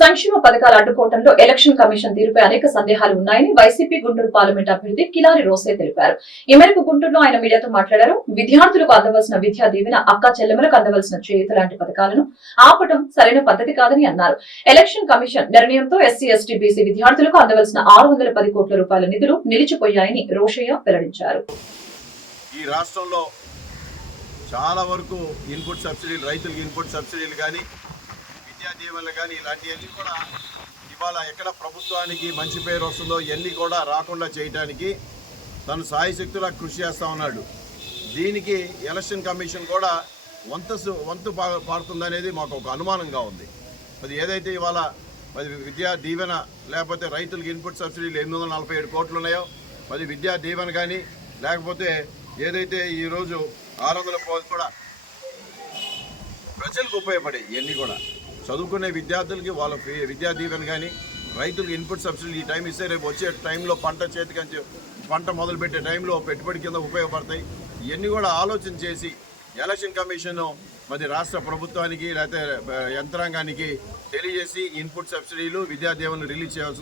సంక్షేమ పథకాలు అడ్డుకోవడంలో election commission తీరుపై అనేక సందేహాలు ఉన్నాయని వైసీపీ గుంటూరు పార్లమెంట్ అభ్యర్థి కిలారి రోసే తెలిపారు. ఈ మేరకు గుంటూరులో ఆయన మీడియాతో మాట్లాడారు. విద్యార్థులకు అందవలసిన విద్యా దీవెన, అక్క చెల్లెమలకు అందవలసిన చేయూత లాంటి పథకాలను ఆపటం సరైన పద్ధతి కాదని అన్నారు. ఎలక్షన్ కమిషన్ నిర్ణయంతో ఎస్సీ, ఎస్టీ, బీసీ విద్యార్థులకు అందవలసిన 610 కోట్ల రూపాయల నిధులు నిలిచిపోయాయని రోషయ్య వెల్లడించారు. ఈ రాష్ట్రంలో చాలా వరకు ఇన్పుట్ సబ్సిడీలు, రైతులకు ఇన్పుట్ సబ్సిడీలు కానీ, విద్యా దీవెనలు కానీ ఇలాంటివన్నీ కూడా ఇవాళ ఎక్కడ ప్రభుత్వానికి మంచి పేరు వస్తుందో ఇవన్నీ కూడా రాకుండా చేయడానికి తను సాయశక్తులా కృషి చేస్తూ ఉన్నాడు. దీనికి ఎలక్షన్ కమిషన్ కూడా వంతు పాడుతుందనేది మాకు ఒక అనుమానంగా ఉంది. అది ఏదైతే ఇవాళ విద్యా దీవెన లేకపోతే రైతులకు ఇన్పుట్ సబ్సిడీలు 847 కోట్లు ఉన్నాయో, మరి విద్యా దీవెన కానీ లేకపోతే ఏదైతే ఈరోజు 600 కూడా ప్రజలకు ఉపయోగపడే ఇవన్నీ కూడా చదువుకునే విద్యార్థులకి వాళ్ళ విద్యా దీవెన కానీ, రైతులకు ఇన్పుట్ సబ్సిడీ ఈ టైం ఇస్తే రేపు వచ్చే టైంలో పంట మొదలుపెట్టే టైంలో పెట్టుబడి కింద ఉపయోగపడతాయి. ఇవన్నీ కూడా ఆలోచన చేసి ఎలక్షన్ కమిషన్ మరి రాష్ట్ర ప్రభుత్వానికి లేకపోతే యంత్రాంగానికి తెలియజేసి ఇన్పుట్ సబ్సిడీలు, విద్యా దీవెనలు రిలీజ్ చేయాల్సింది.